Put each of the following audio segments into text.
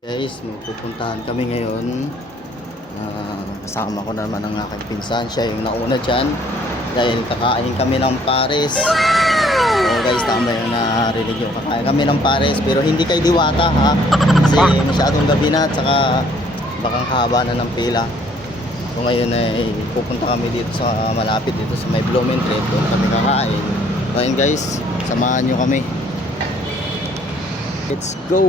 Guys, magpupuntahan kami ngayon. Kasama ko naman ang aking pinsan. Siya yung nauna dyan. Dahil kakain kami ng pares. So guys, tama yung narinig yung kakain kami ng pares. Pero hindi kay Diwata ha. Kasi masyadong gabi na at saka bakang haba na ng pila. So ngayon ay pupunta kami dito sa malapit dito sa may Blumentritt. Doon kami kakain. So yun guys, samahan nyo kami. Let's go!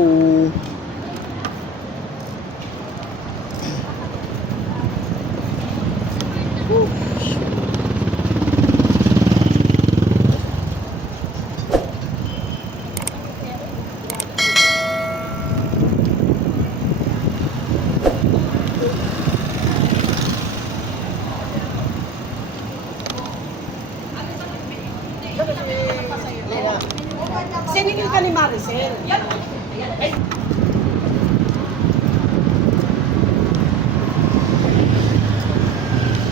Sinigil ka ni Maricel.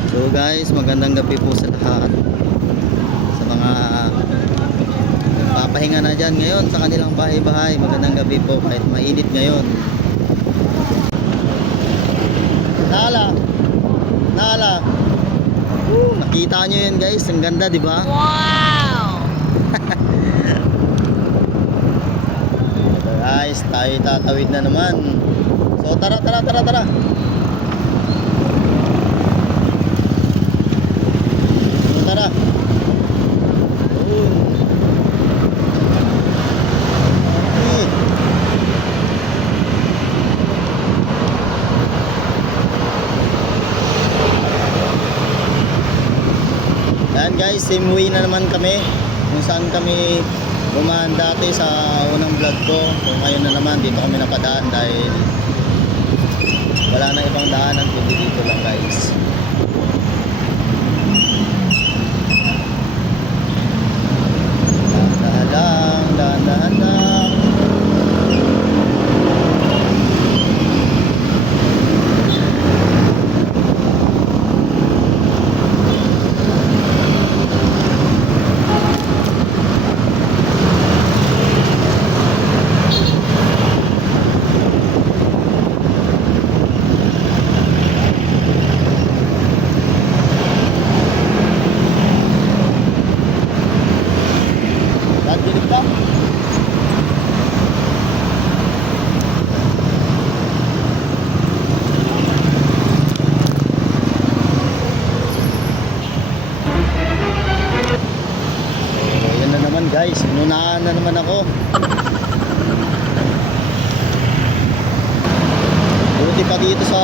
So guys, magandang gabi po sa lahat. Sa mga papahinga na dyan ngayon sa kanilang bahay-bahay, magandang gabi po kahit mainit ngayon. Nala. Nakita nyo yun guys, ang ganda di ba? Wow! Guys, tayo tatawid na naman. So tara. Tara. Yan guys, same way na naman kami kung saan kami bumaan dati sa unang vlog ko. So ngayon na naman dito kami napadaan dahil wala na ibang daanan kundi dito lang guys. Dahan-dahan lang. Dinig ka? Yan na naman guys, inunahan na naman ako. Buti pa dito sa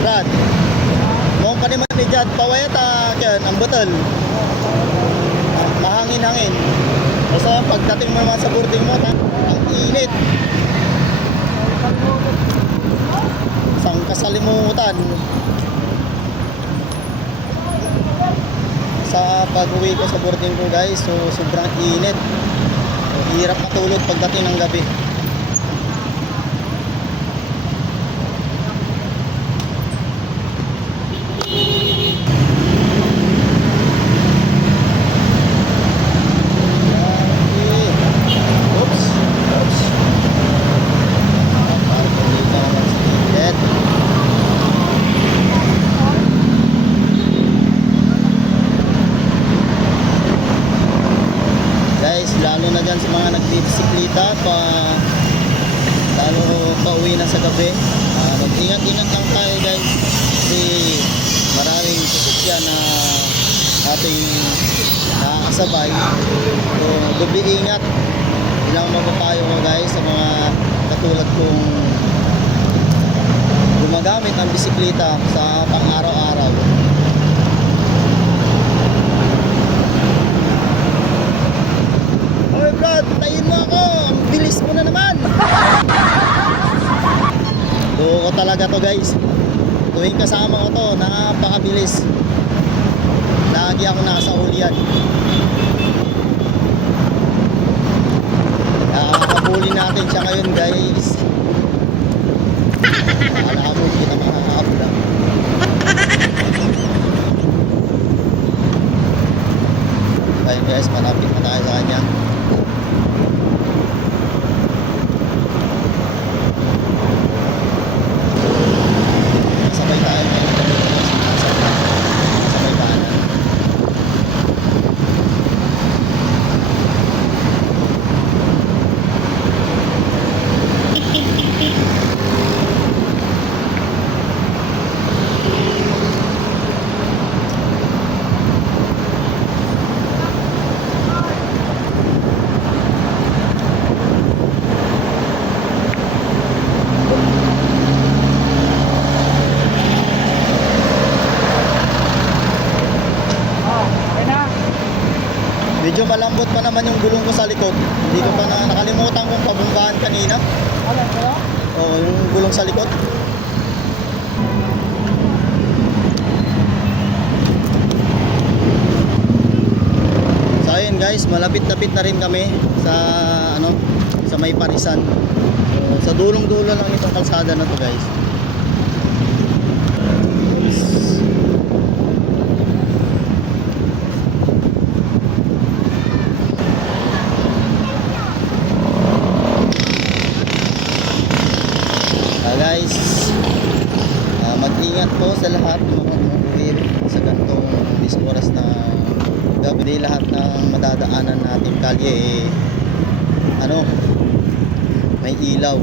Brad, mong kaniman ni Jad paweta yan, ang butol. Mahangin-hangin. Kasi pagdating mo naman sa boarding mo, ang init. Isang kasalimutan. Sa pag-uwi ko sa boarding ko guys, so sobrang init. So, hirap matulog pagdating ng gabi. Lalo na dyan sa mga nagbibisikleta lalo pauwi na sa gabi, mag-ingat-ingat lang tayo guys kasi maraming sasakyan na ating nakakasabay. So doble ingat, ilang mapapayo ko guys sa mga katulad kong gumagamit ng bisikleta sa pang-araw-araw. Hoy Brad, tayin mo ako! Ang bilis mo na naman! Buo ko talaga to guys. Tuwing kasama ko to, napakabilis. Lagi ako nasa ulian. Nakakabuli natin siya ngayon guys. Akala mo hindi na makakabula. Ayun guys, malapit na tayo sa kanya. Sabay tayo ngayon. Sabay paanan. Medyo malambot pa naman yung gulong ko sa likod. Hindi ko pa nakalimutan kong pabumbahan kanina. Alam ko? Oo, yung gulong sa likod. So ayun guys, malapit-lapit na rin kami sa sa may Parisan. So, sa dulong-dulo lang itong kalsada na to guys. Guys, mag-ingat po sa lahat ng mga umuwi sa ganitong oras na gabi. Lahat ng madadaanan natin kalye may ilaw.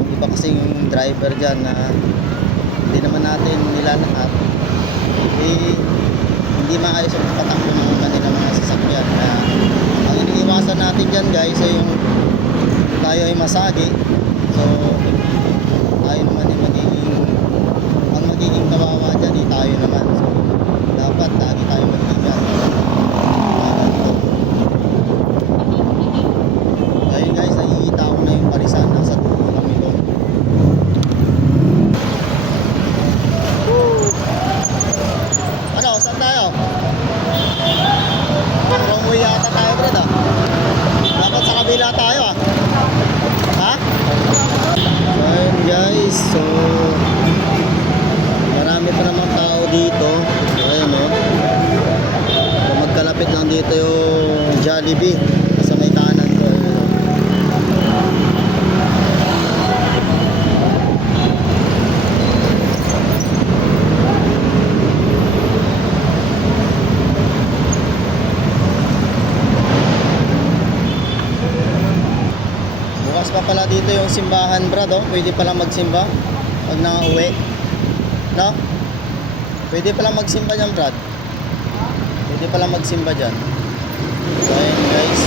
Yung iba kasing driver dyan na hindi naman natin nilalahat, hindi maayos ang patakbo ng kanilang mga sasakyan. Kaya ang iniiwasan natin dyan guys ay yung tayo ay masagi. So tayo naman ay magiging kawawa dyan, tayo naman. So dapat lagi tayo mag-ingat. Ayun guys, nakikita ko na yung Parisan, nasa dulo kami doon. Ano, saan tayo? Wrong way yata tayo, Brad, ah. Dapat sa kabila tayo, ah. Ha? Ayun guys, so marami pa naman tao dito. So ayun so, magkalapit lang dito yung Jollibee sa may kanan ko. Bukas pa pala dito yung simbahan, Brad, oh. Pwede palang magsimba pag nakauwi, no? Pwede palang magsimba dyan, Brad. Pwede palang magsimba dyan. So ayun guys,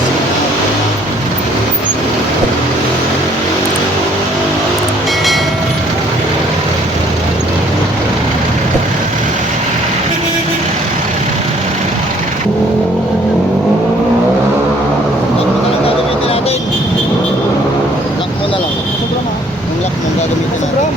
lock mo na lang gagamitin natin. Lock mo na lang. Sobrang ha? Yung lock mo gagamitin natin. Sobrang?